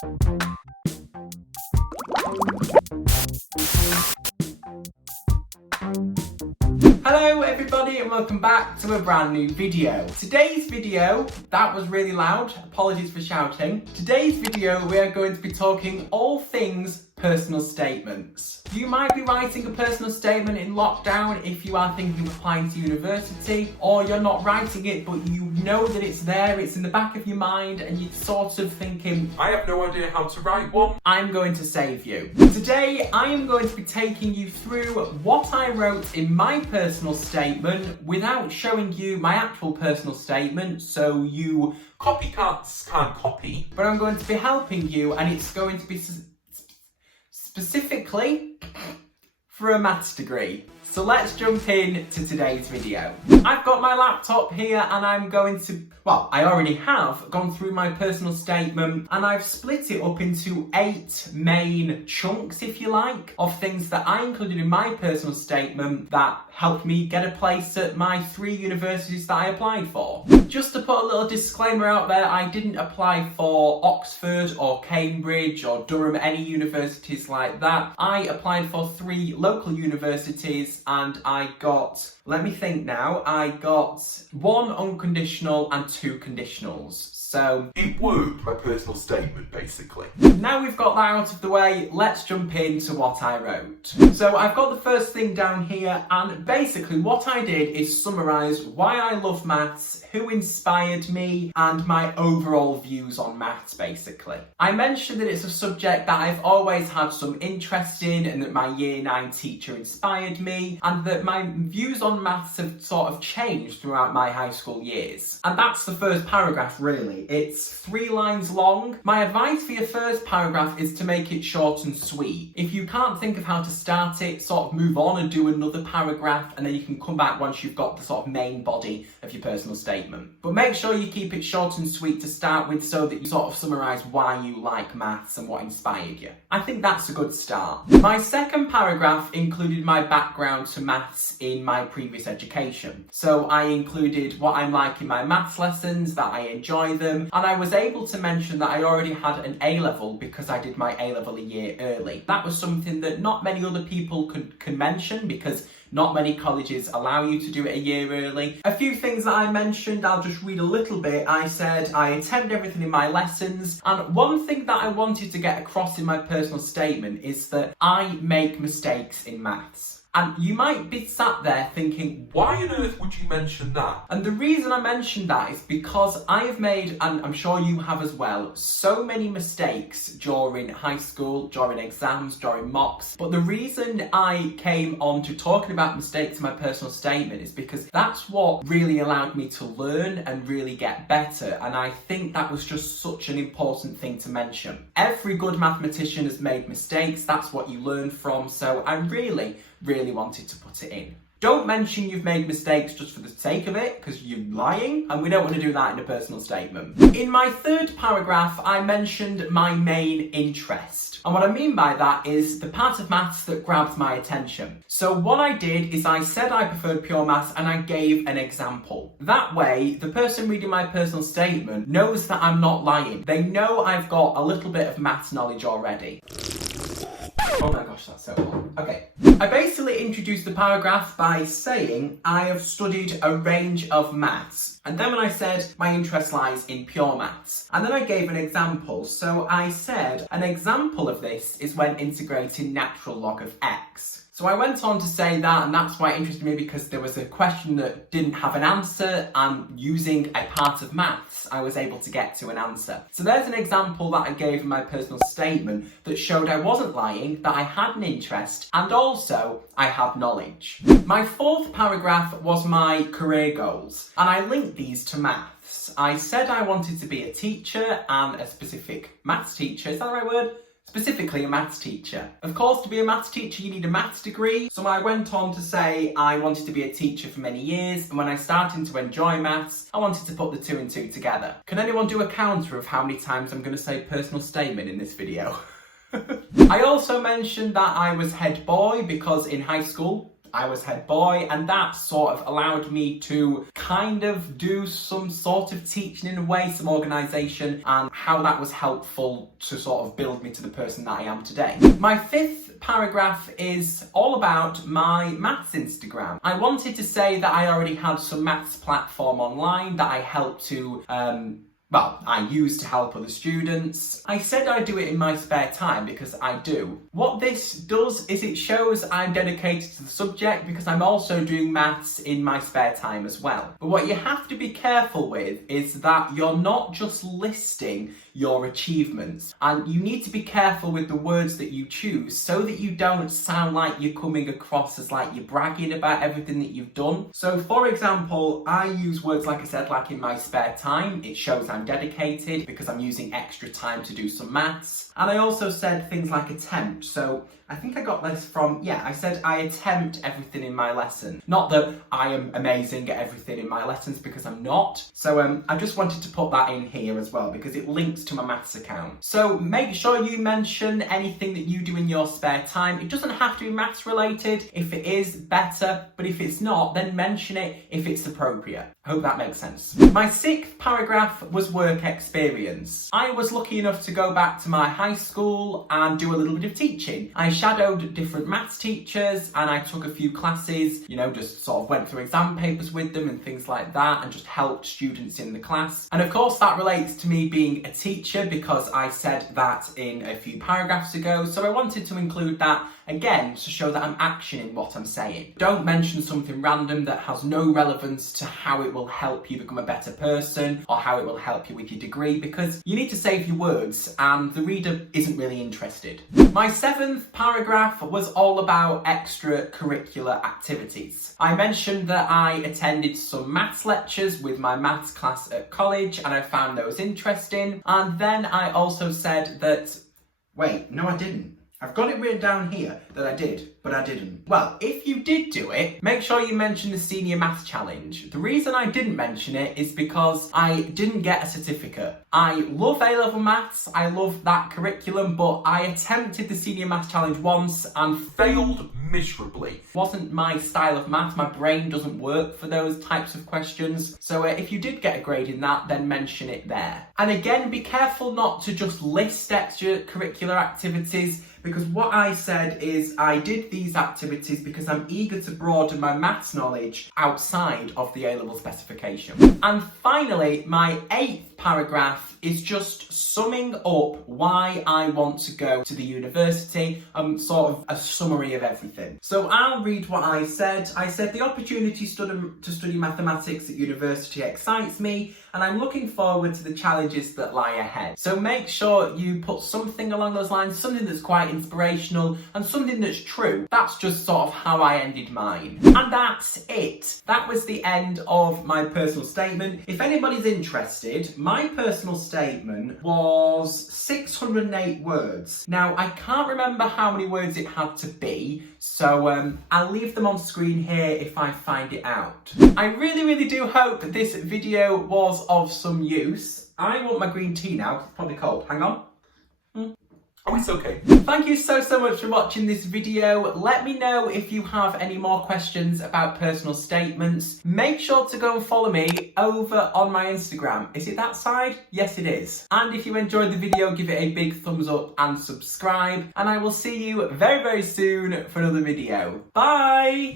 Hello everybody and welcome back to a brand new video. Today's video, that was really loud, apologies for shouting. Today's video we are going to be talking all things personal statements. You might be writing a personal statement in lockdown if you are thinking of applying to university, or you're not writing it but you know that it's there, it's in the back of your mind and you're sort of thinking, I have no idea how to write one. I'm going to save you. Today I am going to be taking you through what I wrote in my personal statement without showing you my actual personal statement, so you copycats can't copy, but I'm going to be helping you, and it's going to be specifically for a maths degree. So let's jump in to today's video. I've got my laptop here and I'm going to, well, I already have gone through my personal statement and I've split it up into 8 main chunks, if you like, of things that I included in my personal statement that helped me get a place at my 3 universities that I applied for. Just to put a little disclaimer out there, I didn't apply for Oxford or Cambridge or Durham, any universities like that. I applied for 3 local universities and I got, let me think now, I got 1 unconditional and 2 conditionals. So it worked, my personal statement, basically. Now we've got that out of the way, let's jump into what I wrote. So I've got the first thing down here, and basically what I did is summarise why I love maths, who inspired me, and my overall views on maths, basically. I mentioned that it's a subject that I've always had some interest in, and that my year 9 teacher inspired me, and that my views on maths have sort of changed throughout my high school years. And that's the first paragraph, really. It's 3 lines long. My advice for your first paragraph is to make it short and sweet. If you can't think of how to start it, sort of move on and do another paragraph, and then you can come back once you've got the sort of main body of your personal statement. But make sure you keep it short and sweet to start with so that you sort of summarise why you like maths and what inspired you. I think that's a good start. My second paragraph included my background to maths in my previous education. So I included what I'm like in my maths lessons, that I enjoy them, and I was able to mention that I already had an A-level because I did my A-level a year early. That was something that not many other people can mention because not many colleges allow you to do it a year early. A few things that I mentioned, I'll just read a little bit. I said I attend everything in my lessons, and one thing that I wanted to get across in my personal statement is that I make mistakes in maths. And you might be sat there thinking, why on earth would you mention that? And the reason I mentioned that is because I have made, and I'm sure you have as well, so many mistakes during high school, during exams, during mocks. But the reason I came on to talking about mistakes in my personal statement is because that's what really allowed me to learn and really get better. And I think that was just such an important thing to mention. Every good mathematician has made mistakes. That's what you learn from. So I really wanted to put it in. Don't mention you've made mistakes just for the sake of it, because you're lying, and we don't want to do that in a personal statement. In my third paragraph, I mentioned my main interest. And what I mean by that is the part of maths that grabs my attention. So what I did is I said I preferred pure maths and I gave an example. That way, the person reading my personal statement knows that I'm not lying. They know I've got a little bit of maths knowledge already. Oh my gosh, that's so long. Okay. I basically introduced the paragraph by saying I have studied a range of maths. And then when I said my interest lies in pure maths. And then I gave an example. So I said an example of this is when integrating natural log of x. So I went on to say that, and that's why it interested me, because there was a question that didn't have an answer, and using a part of maths, I was able to get to an answer. So there's an example that I gave in my personal statement that showed I wasn't lying, that I had an interest, and also I had knowledge. My fourth paragraph was my career goals, and I linked these to maths. I said I wanted to be a teacher, and a specific maths teacher, is that the right word? Specifically a maths teacher. Of course, to be a maths teacher you need a maths degree, so I went on to say I wanted to be a teacher for many years, and when I started to enjoy maths, I wanted to put the 2 and 2 together. Can anyone do a counter of how many times I'm going to say personal statement in this video? I also mentioned that I was head boy because in high school I was head boy, and that sort of allowed me to kind of do some sort of teaching in a way, some organisation, and how that was helpful to sort of build me to the person that I am today. My fifth paragraph is all about my maths Instagram. I wanted to say that I already had some maths platform online that I helped to I use to help other students. I said I do it in my spare time because I do. What this does is it shows I'm dedicated to the subject because I'm also doing maths in my spare time as well. But what you have to be careful with is that you're not just listing your achievements, and you need to be careful with the words that you choose so that you don't sound like you're coming across as like you're bragging about everything that you've done. So for example, I use words like I said, like in my spare time. It shows I'm dedicated because I'm using extra time to do some maths. And I also said things like attempt. So I think I got this from, I said I attempt everything in my lesson. Not that I am amazing at everything in my lessons, because I'm not. So I just wanted to put that in here as well because it links to my maths account. So make sure you mention anything that you do in your spare time. It doesn't have to be maths related. If it is, better. But if it's not, then mention it if it's appropriate. I hope that makes sense. My sixth paragraph was work experience. I was lucky enough to go back to my high school and do a little bit of teaching. I shadowed different maths teachers and I took a few classes, just sort of went through exam papers with them and things like that, and just helped students in the class. And of course that relates to me being a teacher because I said that in a few paragraphs ago, so I wanted to include that again to show that I'm actioning what I'm saying. Don't mention something random that has no relevance to how it will help you become a better person or how it will help you with your degree, because you need to save your words and the reader isn't really interested. My seventh paragraph was all about extracurricular activities. I mentioned that I attended some maths lectures with my maths class at college and I found those interesting. And then I also said that, wait, no I didn't. I've got it written down here that I did, but I didn't. Well, if you did do it, make sure you mention the senior maths challenge. The reason I didn't mention it is because I didn't get a certificate. I love A-level maths, I love that curriculum, but I attempted the senior maths challenge once and failed miserably. It wasn't my style of maths, my brain doesn't work for those types of questions. So if you did get a grade in that, then mention it there. And again, be careful not to just list extracurricular activities, because what I said is I did these activities because I'm eager to broaden my maths knowledge outside of the A-level specification. And finally, my eighth paragraph is just summing up why I want to go to the university, sort of a summary of everything. So I'll read what I said. I said the opportunity to study mathematics at university excites me, and I'm looking forward to the challenges that lie ahead. So make sure you put something along those lines, something that's quite inspirational and something that's true. That's just sort of how I ended mine. And that's it. That was the end of my personal statement. If anybody's interested, my personal statement was 608 words. Now, I can't remember how many words it had to be, so I'll leave them on screen here if I find it out. I really do hope that this video was of some use. I want my green tea now, it's probably cold. Hang on. Oh, it's okay. Thank you so much for watching this video. Let me know if you have any more questions about personal statements. Make sure to go and follow me over on my Instagram. Is it that side? Yes, it is. And if you enjoyed the video, give it a big thumbs up and subscribe. And I will see you very soon for another video. Bye!